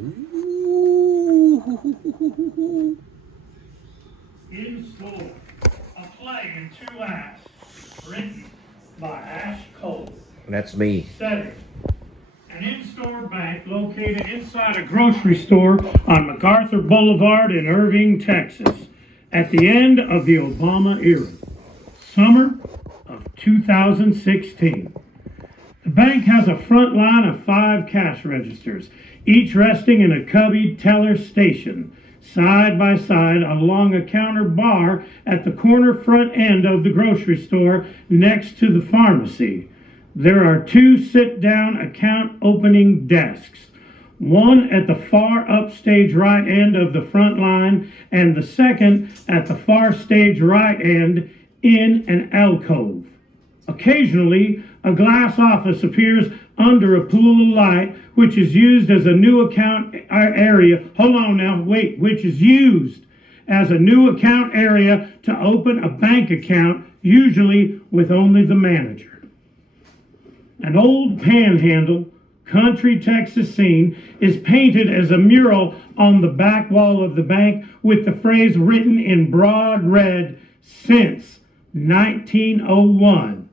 In Store, a play in 2 acts, written by Ash Cole. That's me. Setting, an in-store bank located inside a grocery store on MacArthur Boulevard in Irving, Texas, at the end of the Obama era, summer of 2016. The bank has a front line of 5 cash registers, each resting in a cubby teller station, side by side along a counter bar at the corner front end of the grocery store next to the pharmacy. There are 2 sit-down account opening desks, one at the far upstage right end of the front line and the second at the far stage right end in an alcove. Occasionally, a glass office appears under a pool of light, which is used as a new account area. Hold on now, wait, which is used as a new account area to open a bank account, usually with only the manager. An old panhandle, country Texas scene is painted as a mural on the back wall of the bank with the phrase written in broad red, "Since 1901.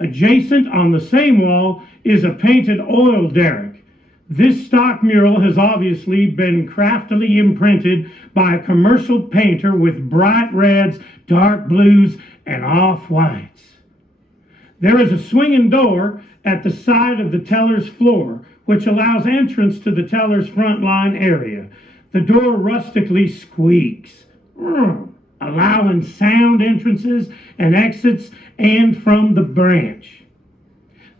Adjacent on the same wall is a painted oil derrick. This stock mural has obviously been craftily imprinted by a commercial painter with bright reds, dark blues, and off-whites. There is a swinging door at the side of the teller's floor, which allows entrance to the teller's front line area. The door rustically squeaks, allowing sound entrances and exits and from the branch.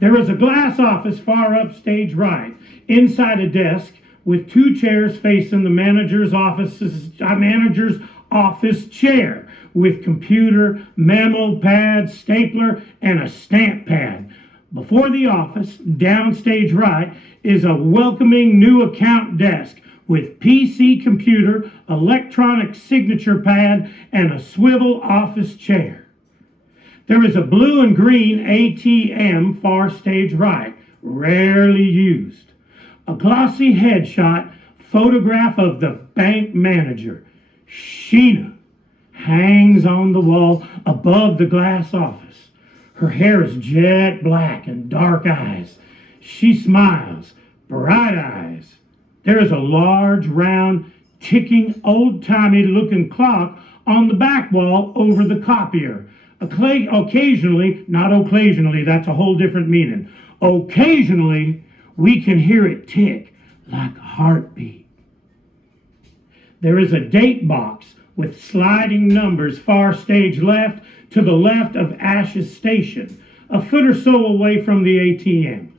There is a glass office far upstage right, inside a desk with 2 chairs facing the manager's office chair with computer, memo pad, stapler, and a stamp pad. Before the office, downstage right, is a welcoming new account desk with PC computer, electronic signature pad, and a swivel office chair. There is a blue and green ATM far stage right, rarely used. A glossy headshot photograph of the bank manager, Sheena, hangs on the wall above the glass office. Her hair is jet black and dark eyes. She smiles, bright eyes. There is a large, round, ticking, old-timey looking clock on the back wall over the copier. Occasionally, not occasionally, that's a whole different meaning. Occasionally, we can hear it tick like a heartbeat. There is a date box with sliding numbers far stage left to the left of Ash's station, a foot or so away from the ATM.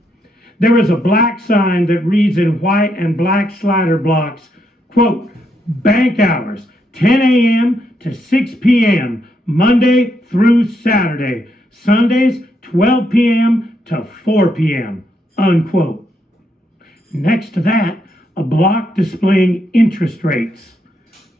There is a black sign that reads in white and black slider blocks, quote, bank hours, 10 a.m. to 6 p.m., Monday through Saturday, Sundays, 12 p.m. to 4 p.m., unquote. Next to that, a block displaying interest rates.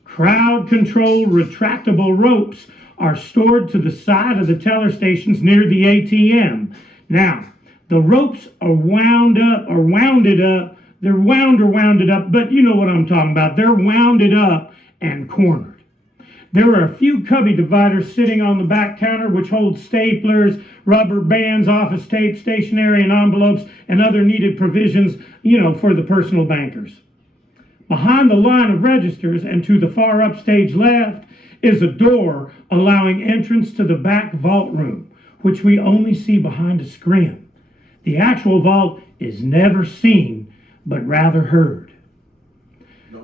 Crowd-control retractable ropes are stored to the side of the teller stations near the ATM. Now, the ropes are wounded up. They're wounded up, but you know what I'm talking about. They're wounded up and cornered. There are a few cubby dividers sitting on the back counter which hold staplers, rubber bands, office tape, stationery, and envelopes, and other needed provisions, for the personal bankers. Behind the line of registers and to the far upstage left is a door allowing entrance to the back vault room, which we only see behind a screen. The actual vault is never seen, but rather heard.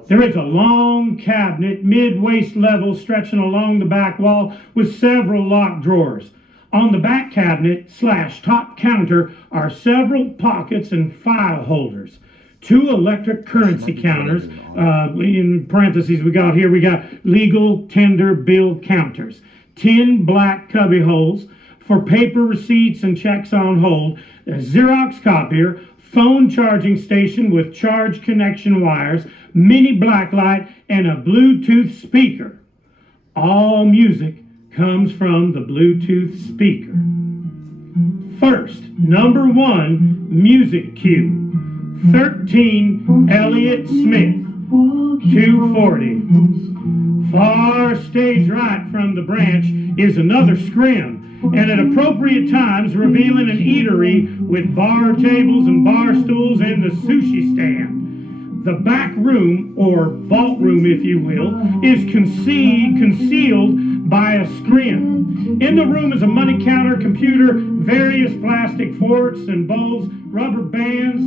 There is a long cabinet, mid-waist level, stretching along the back wall with several locked drawers. On the back cabinet / top counter are several pockets and file holders. 2 electric currency counters, in parentheses we got legal tender bill counters. 10 black cubby holes for paper receipts and checks on hold. A Xerox copier, phone charging station with charge connection wires, mini blacklight, and a Bluetooth speaker. All music comes from the Bluetooth speaker. First, number 1, music cue. 13 Elliott Smith, 240. Far stage right from the branch is another scrim, and at appropriate times revealing an eatery with bar tables and bar stools and the sushi stand. The back room, or vault room if you will, is concealed by a scrim. In the room is a money counter, computer, various plastic forks and bowls, rubber bands,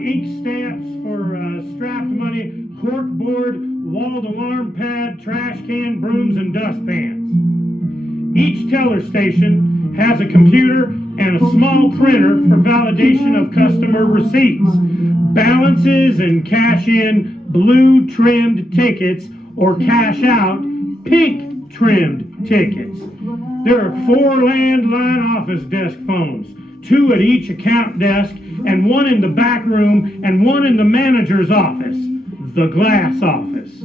ink stamps for strapped money, cork board, walled alarm pad, trash can, brooms, and dustpans. Each teller station has a computer and a small printer for validation of customer receipts, balances, and cash in blue trimmed tickets or cash out pink trimmed tickets. There are 4 landline office desk phones, 2 at each account desk, and 1 in the back room and 1 in the manager's office, the glass office.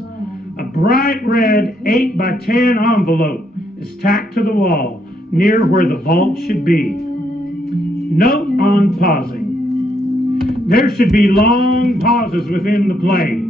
A bright red 8x10 envelope is tacked to the wall near where the vault should be. Note on pausing. There should be long pauses within the play.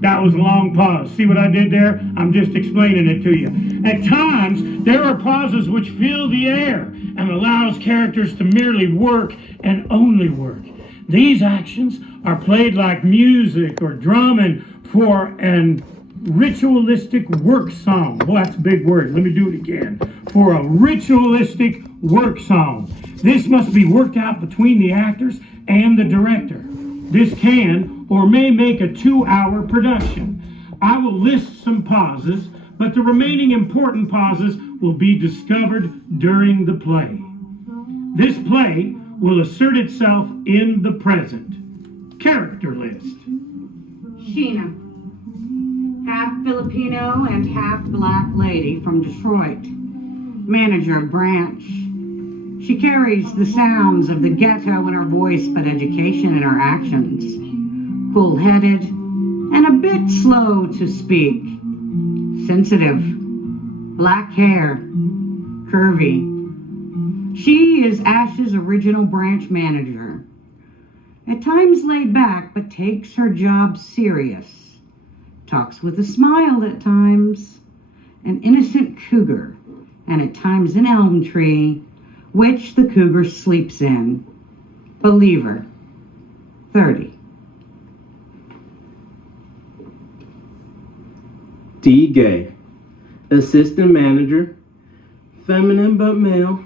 That was a long pause. See what I did there? I'm just explaining it to you. At times, there are pauses which fill the air and allows characters to merely work and only work. These actions are played like music or drumming for an ritualistic work song. Well, that's a big word. Let me do it again. For a ritualistic work song. This must be worked out between the actors and the director. This can or may make a 2-hour production. I will list some pauses, but the remaining important pauses will be discovered during the play. This play will assert itself in the present. Character list. Sheena, half Filipino and half black lady from Detroit, manager of branch. She carries the sounds of the ghetto in her voice, but education in her actions. Cool-headed and a bit slow to speak. Sensitive, black hair, curvy. She is Ash's original branch manager. At times laid back, but takes her job serious. Talks with a smile at times. An innocent cougar, and at times an elm tree, which the cougar sleeps in. Believer, 30. D. Gay, assistant manager, feminine but male,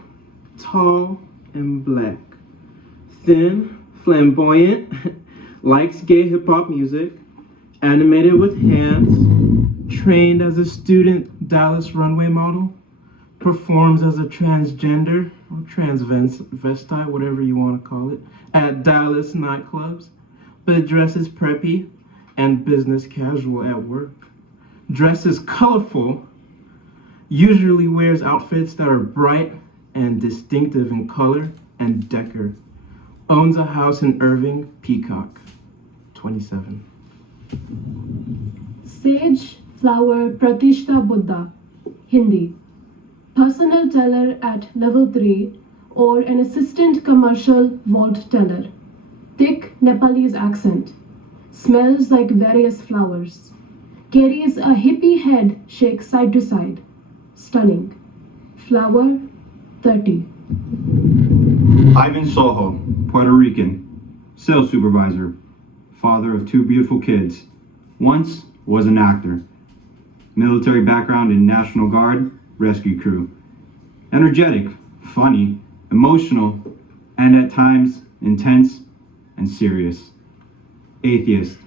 tall and black, thin, flamboyant, likes gay hip-hop music, animated with hands, trained as a student Dallas runway model, performs as a transgender or transvestite, whatever you want to call it, at Dallas nightclubs, but dresses preppy and business casual at work. Dresses colorful, usually wears outfits that are bright and distinctive in color and decor. Owns a house in Irving, Peacock, 27. Sage Flower Pratishta Buddha, Hindi. Personal teller at level 3 or an assistant commercial vault teller. Thick Nepalese accent. Smells like various flowers. Carries a hippie head shake side to side. Stunning. Flower, 30. Ivan Soho, Puerto Rican, sales supervisor, father of 2 beautiful kids. Once was an actor. Military background in National Guard, rescue crew. Energetic, funny, emotional, and at times intense and serious. Atheist,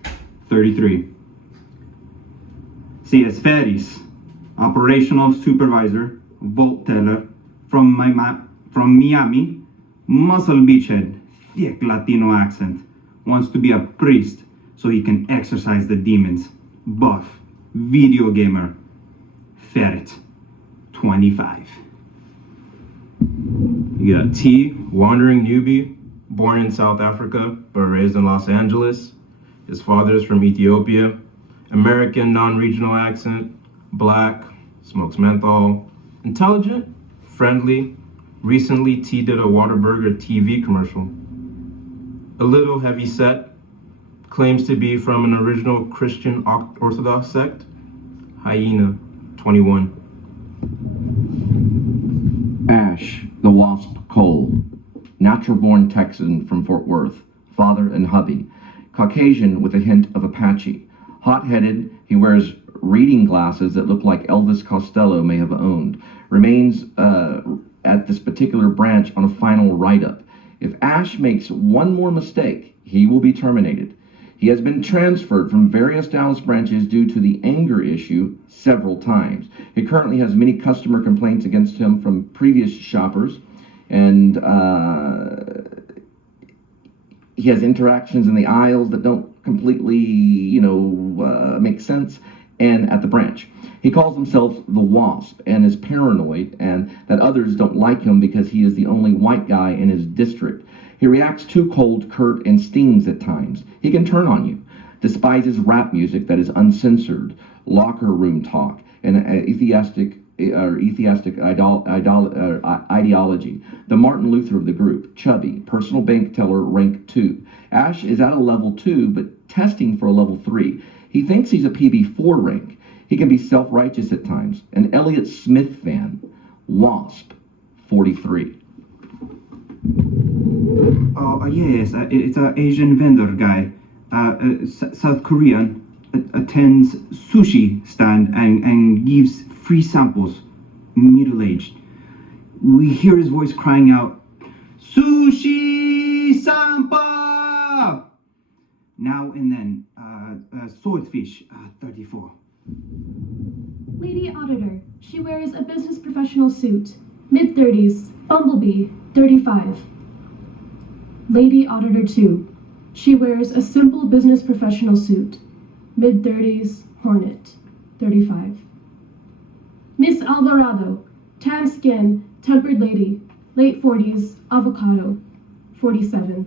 33. Cassavetes, operational supervisor, vault teller from Miami, muscle beachhead, thick Latino accent, wants to be a priest so he can exorcise the demons. Buff, video gamer, ferret, 25. You got T, wandering newbie, born in South Africa but raised in Los Angeles. His father is from Ethiopia. American non-regional accent, black, smokes menthol, intelligent, friendly. Recently, T did a Whataburger TV commercial. a little heavy set, claims to be from an original Christian Orthodox sect. Hyena, 21. Ash, the Wasp Cole, natural-born Texan from Fort Worth, father and hubby, Caucasian with a hint of Apache, hot-headed, he wears reading glasses that look like Elvis Costello may have owned, remains at this particular branch on a final write-up. If Ash makes one more mistake, he will be terminated. He has been transferred from various Dallas branches due to the anger issue several times. He currently has many customer complaints against him from previous shoppers, and he has interactions in the aisles that don't completely, make sense, and at the branch. He calls himself the Wasp and is paranoid, and that others don't like him because he is the only white guy in his district. He reacts too cold, curt, and stings at times. He can turn on you. Despises rap music that is uncensored, locker room talk, and atheistic ideology. The Martin Luther of the group, chubby, personal bank teller, rank 2. Ash is at a level 2, but testing for a level 3. He thinks he's a PB4 rank. He can be self-righteous at times. An Elliott Smith fan. Wasp, 43. Yes, it's an Asian vendor guy, South Korean, attends sushi stand and gives free samples, middle-aged. We hear his voice crying out, "Sushi sample!" Now and then, swordfish, 34. Lady Auditor. She wears a business professional suit. Mid-30s. Bumblebee, 35. Lady Auditor 2. She wears a simple business professional suit. Mid-30s. Hornet, 35. Miss Alvarado. Tan skin, tempered lady. Late 40s. Avocado, 47.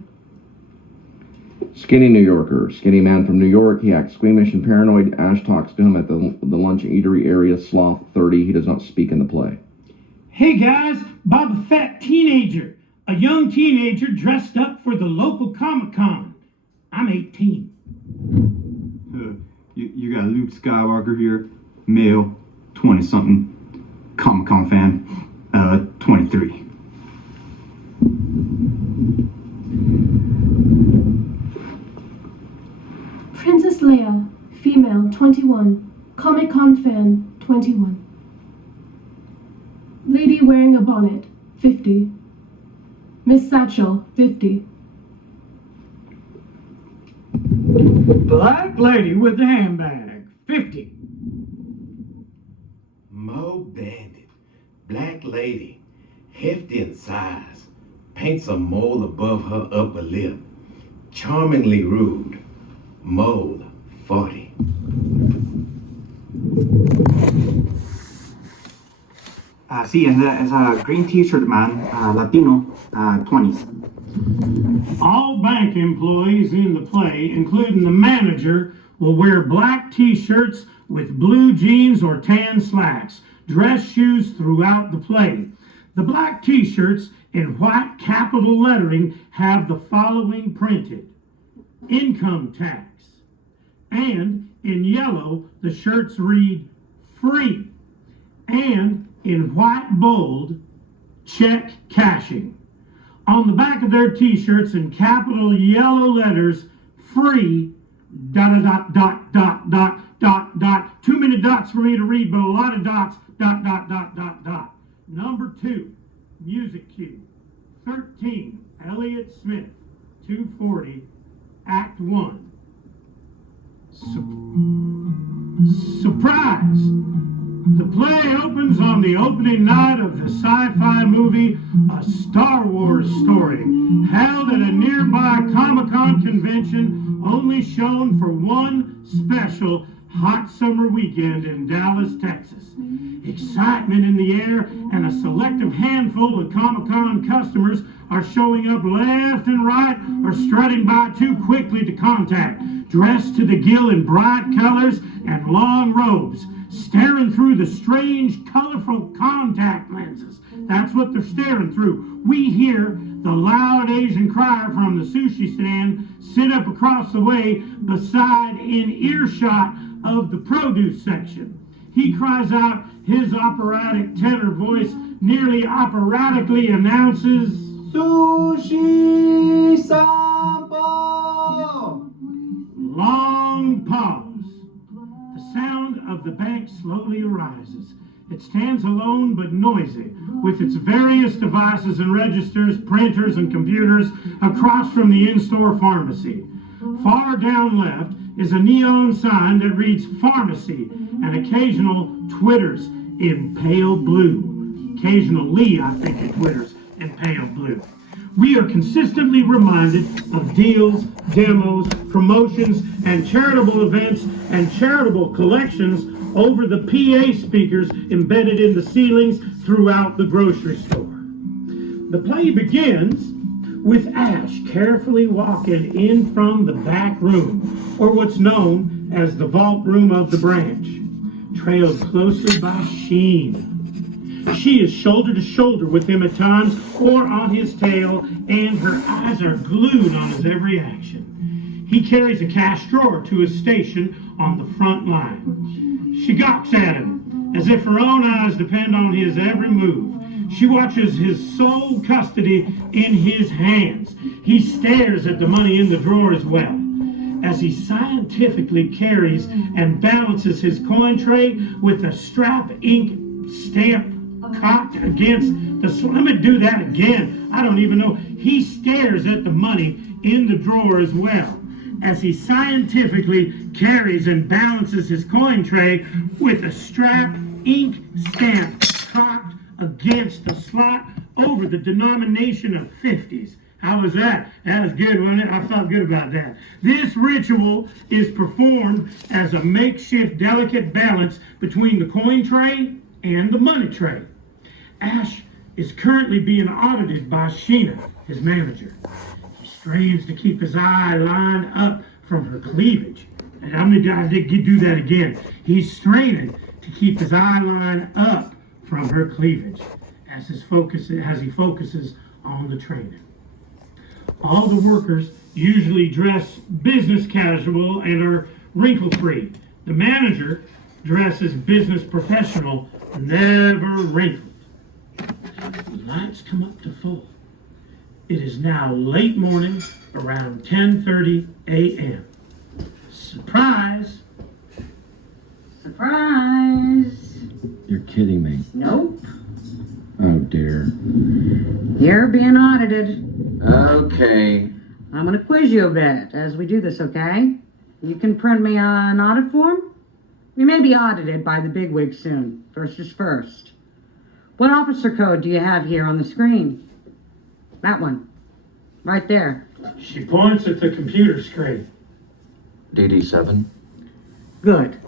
Skinny New Yorker, skinny man from New York. He acts squeamish and paranoid. Ash talks to him at the lunch and eatery area. Sloth, 30. He does not speak in the play. Hey guys, Bob the Fat Teenager, a young teenager dressed up for the local Comic-Con. I'm 18. You got Luke Skywalker here, male, 20-something, Comic-Con fan, 23. Princess Leia, female, 21. Comic-Con fan, 21. Lady wearing a bonnet, 50. Miss Satchel, 50. Black lady with the handbag, 50. Mo Bandit, black lady, hefty in size, paints a mole above her upper lip, charmingly rude, mole, 40. Sí, es a green t-shirt man, Latino, 20s. All bank employees in the play, including the manager, will wear black t-shirts with blue jeans or tan slacks, dress shoes throughout the play. The black t-shirts in white capital lettering have the following printed: income tax. And in yellow, the shirts read free. And in white bold, check cashing. On the back of their t-shirts in capital yellow letters, free, ... Too many dots for me to read, but a lot of dots, ... Number 2, music cue. 13, Elliott Smith, 240, Act 1. Surprise! The play opens on the opening night of the sci-fi movie A Star Wars Story, held at a nearby Comic-Con convention, only shown for one special hot summer weekend in Dallas, Texas. Excitement in the air, and a selective handful of Comic-Con customers are showing up left and right or strutting by too quickly to contact, dressed to the gill in bright colors and long robes, staring through the strange, colorful contact lenses. That's what they're staring through. We hear the loud Asian crier from the sushi stand sit up across the way beside in earshot of the produce section. He cries out, his operatic tenor voice nearly operatically announces, Sushi Sampo! long pause. The sound of the bank slowly arises. It stands alone but noisy, with its various devices and registers, printers, and computers across from the in-store pharmacy. Far down left is a neon sign that reads pharmacy and occasional twitters in pale blue. Occasionally, I think it twitters in pale blue. We are consistently reminded of deals, demos, promotions, and charitable events and charitable collections over the PA speakers embedded in the ceilings throughout the grocery store. The play begins with Ash carefully walking in from the back room, or what's known as the vault room of the branch, trailed closely by Sheen. She is shoulder to shoulder with him at times, or on his tail, and her eyes are glued on his every action. He carries a cash drawer to his station on the front line. She gawks at him, as if her own eyes depend on his every move. She watches his sole custody in his hands. He stares at the money in the drawer as well, as he scientifically carries and balances his coin tray with a strap ink stamp cocked against the... Let me do that again. I don't even know. He stares at the money in the drawer as well, as he scientifically carries and balances his coin tray with a strap ink stamp cocked against the slot over the denomination of 50s. How was that? That was good, wasn't it? I felt good about that. This ritual is performed as a makeshift delicate balance between the coin tray and the money tray. Ash is currently being audited by Sheena, his manager. He strains to keep his eye line up from her cleavage. And I'm gonna do that again. He's straining to keep his eye line up from her cleavage as he focuses on the training. All the workers usually dress business casual and are wrinkle-free. The manager dresses business professional, never wrinkled. The lights come up to full. It is now late morning, around 10:30 a.m. Surprise! Surprise! You're kidding me. Nope. Oh dear. You're being audited. Okay. I'm going to quiz you a bit as we do this, okay? You can print me an audit form? We may be audited by the bigwigs soon. First is first. What officer code do you have here on the screen? That one. Right there. She points at the computer screen. DD7. Good.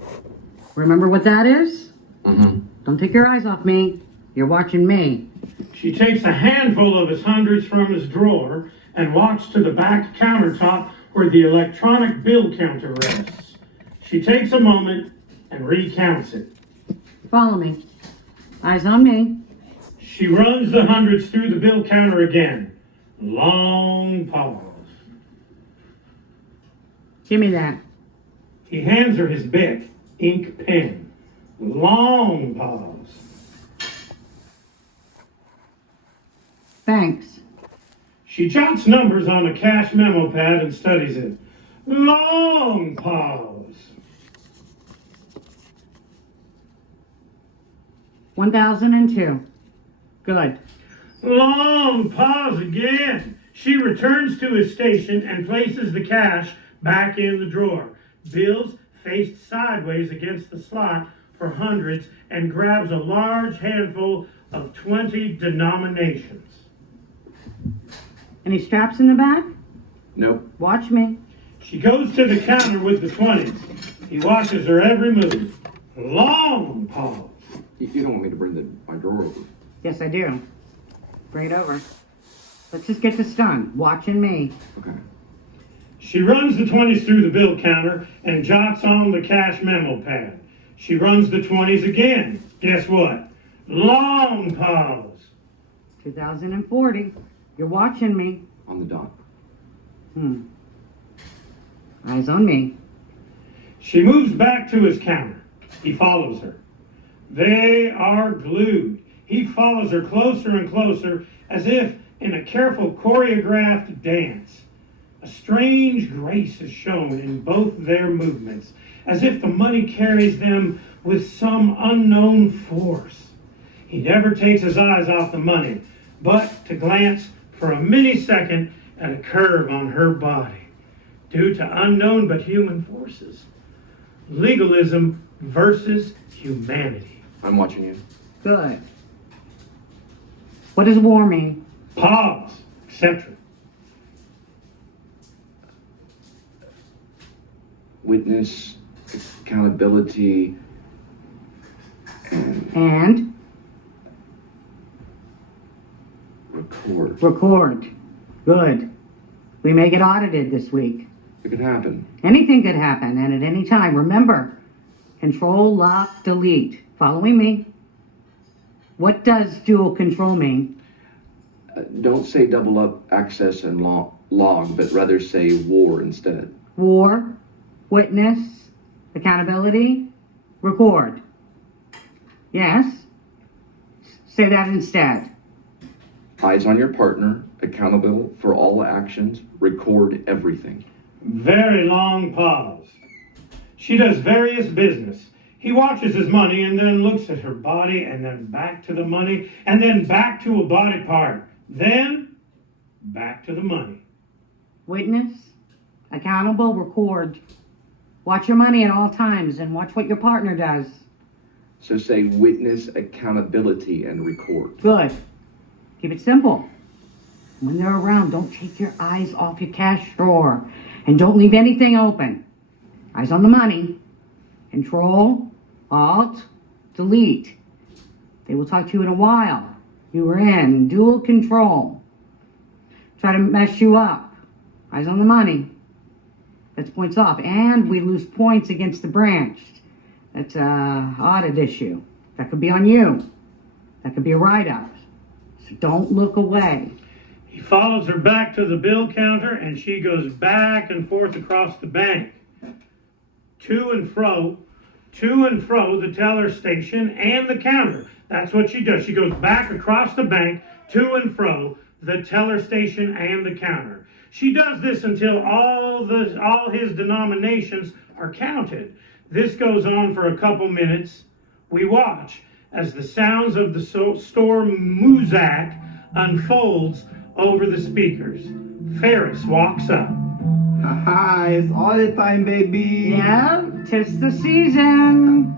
Remember what that is? Mm-hmm. Don't take your eyes off me. You're watching me. She takes a handful of his hundreds from his drawer and walks to the back countertop where the electronic bill counter rests. She takes a moment and recounts it. Follow me. Eyes on me. She runs the hundreds through the bill counter again. Long pause. Give me that. He hands her his Bic ink pen. Long pause. Thanks. She jots numbers on a cash memo pad and studies it. Long pause. 1002. Good. Long pause again. She returns to his station and places the cash back in the drawer. Bills faced sideways against the slot for hundreds and grabs a large handful of 20 denominations. Any straps in the back? Nope. Watch me. She goes to the counter with the 20s. He watches her every move. Long pause. You don't want me to bring my drawer over. Yes, I do. Bring it over. Let's just get this done. Watching me. Okay. She runs the 20s through the bill counter and jots on the cash memo pad. She runs the 20s again. Guess what? Long pause. 2040. You're watching me. On the dot. Eyes on me. She moves back to his counter. He follows her. They are glued. He follows her closer and closer, as if in a careful choreographed dance. A strange grace is shown in both their movements, as if the money carries them with some unknown force. He never takes his eyes off the money, but to glance for a millisecond at a curve on her body, due to unknown but human forces. Legalism versus humanity. I'm watching you. Good. What does war mean? Pause, etc. Witness, accountability, and And record. record. Good. We may get audited this week. It could happen. Anything could happen, and at any time. Remember, control, lock, delete. Following me? What does dual control mean? Don't say double up access and log, but rather say war instead. War, witness, accountability, record. Yes? Say that instead. Eyes on your partner, accountable for all actions, record everything. Very long pause. She does various business. He watches his money and then looks at her body and then back to the money and then back to a body part. Then back to the money. Witness, accountable, record. Watch your money at all times and watch what your partner does. So say witness, accountability, and record. Good. Keep it simple. When they're around, don't take your eyes off your cash drawer and don't leave anything open. Eyes on the money. Control, Alt, delete. They will talk to you in a while. You are in dual control. Try to mess you up. Eyes on the money. That's points off. And we lose points against the branch. That's a audit issue. That could be on you. That could be a write-up. So don't look away. He follows her back to the bill counter and she goes back and forth across the bank. To and fro, the teller station and the counter. That's what she does. She goes back across the bank, to and fro, the teller station and the counter. She does this until all his denominations are counted. This goes on for a couple minutes. We watch as the sounds of the store muzak unfolds over the speakers. Ferris walks up. Haha, it's all the time, baby. Yeah, 'tis the season.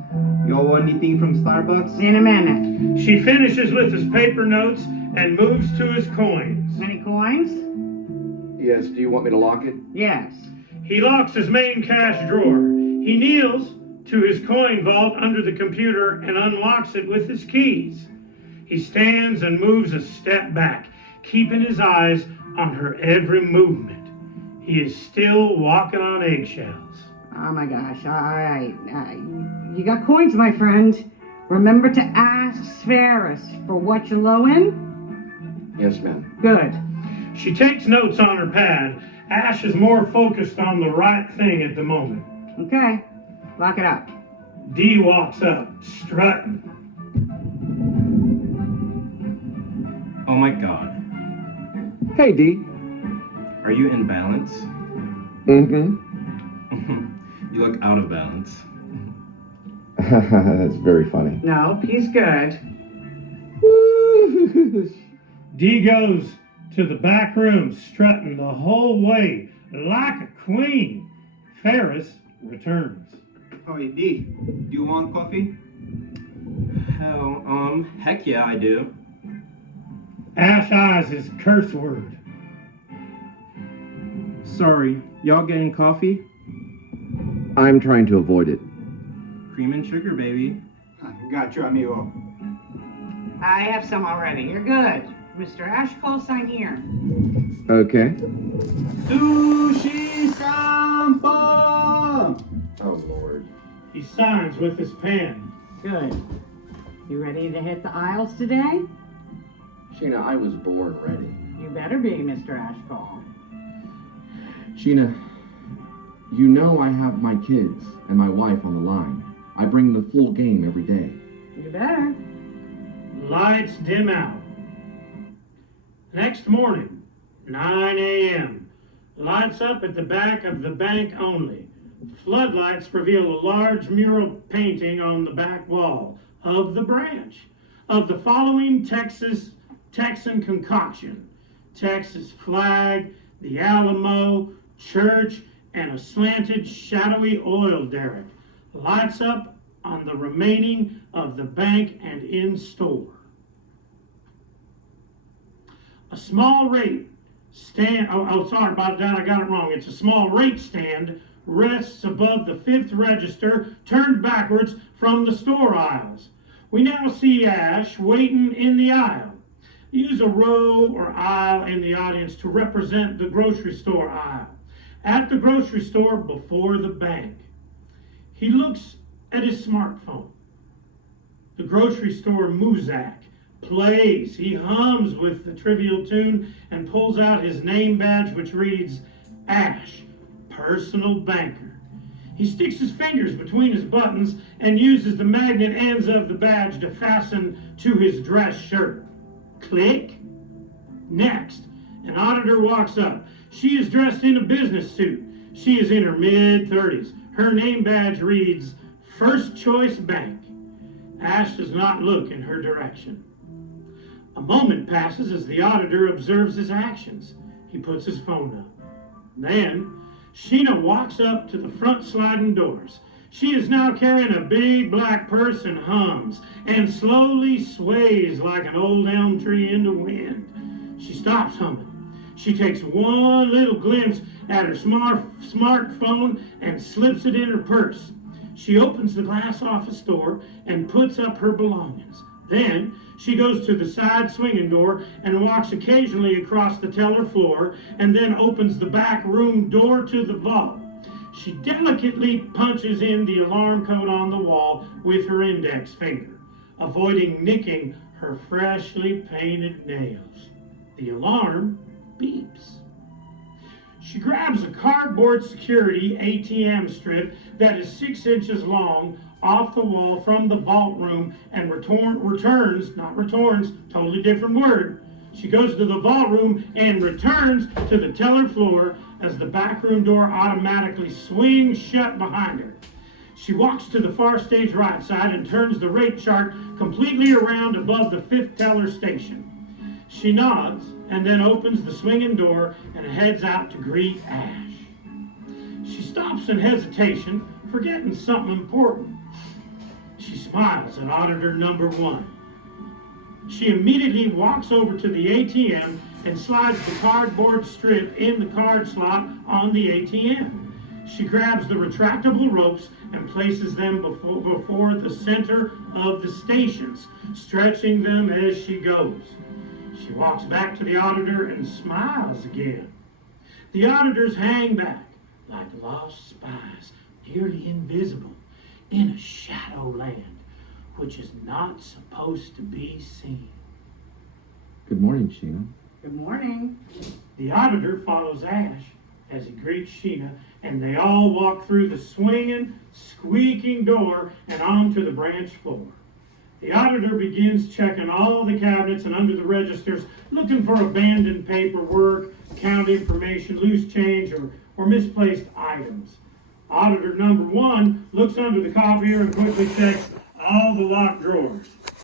Y'all want anything from Starbucks? In a minute. She finishes with his paper notes and moves to his coins. Any coins? Yes, do you want me to lock it? Yes. He locks his main cash drawer. He kneels to his coin vault under the computer and unlocks it with his keys. He stands and moves a step back, keeping his eyes on her every movement. He is still walking on eggshells. Oh my gosh, all right. You got coins, my friend. Remember to ask Ferris for what you're low in? Yes, ma'am. Good. She takes notes on her pad. Ash is more focused on the right thing at the moment. Okay, lock it up. Dee walks up, strutting. Oh my god. Hey, D. Are you in balance? Mm-hmm. You look out of balance. That's very funny. No, he's good. Dee goes to the back room, strutting the whole way like a queen. Ferris returns. Hey, D, do you want coffee? Hell, heck yeah, I do. Ash eyes his curse word. Sorry, y'all getting coffee? I'm trying to avoid it. Cream and sugar, baby. Got you, amigo. I have some already. You're good. Mr. Ash, call sign here. Okay. Sushi Sampa! Oh, Lord. He signs with his pen. Good. You ready to hit the aisles today? Sheena, I was born ready. You better be, Mr. Ashfall. Sheena, you know I have my kids and my wife on the line. I bring the full game every day. You better. Lights dim out. Next morning, 9 a.m. Lights up at the back of the bank only. Floodlights reveal a large mural painting on the back wall of the branch of the following Texan concoction: Texas flag, the Alamo, church, and a slanted, shadowy oil derrick. Lights up on the remaining of the bank and in store. A small rate stand, sorry about that, I got it wrong. It's a small rate stand rests above the fifth register, turned backwards from the store aisles. We now see Ash waiting in the aisle. Use a row or aisle in the audience to represent the grocery store aisle. At the grocery store before the bank. He looks at his smartphone. The grocery store Muzak plays. He hums with the trivial tune and pulls out his name badge, which reads Ash, personal banker. He sticks his fingers between his buttons and uses the magnet ends of the badge to fasten to his dress shirt. Click. Next, an auditor walks up. She is dressed in a business suit. She is in her mid-30s. Her name badge reads First Choice Bank. Ash does not look in her direction. A moment passes as the auditor observes his actions. He puts his phone up. Then, Sheena walks up to the front sliding doors. She is now carrying a big black purse and hums and slowly sways like an old elm tree in the wind. She stops humming. She takes one little glimpse at her smartphone and slips it in her purse. She opens the glass office door and puts up her belongings. Then she goes to the side swinging door and walks occasionally across the teller floor and then opens the back room door to the vault. She delicately punches in the alarm code on the wall with her index finger, avoiding nicking her freshly painted nails. The alarm beeps. She grabs a cardboard security ATM strip that is 6 inches long off the wall from the vault room and totally different word. She goes to the vault room and returns to the teller floor as the back room door automatically swings shut behind her. She walks to the far stage right side and turns the rate chart completely around above the fifth teller station. She nods and then opens the swinging door and heads out to greet Ash. She stops in hesitation, forgetting something important. She smiles at auditor number 1. She immediately walks over to the ATM and slides the cardboard strip in the card slot on the ATM. She grabs the retractable ropes and places them before the center of the stations, stretching them as she goes. She walks back to the auditor and smiles again. The auditors hang back like lost spies, nearly invisible, in a shadowland which is not supposed to be seen. Good morning, Sheena. Good morning. The auditor follows Ash as he greets Sheena, and they all walk through the swinging, squeaking door and onto the branch floor. The auditor begins checking all the cabinets and under the registers, looking for abandoned paperwork, account information, loose change, or misplaced items. Auditor number 1 looks under the copier and quickly checks all the locked drawers.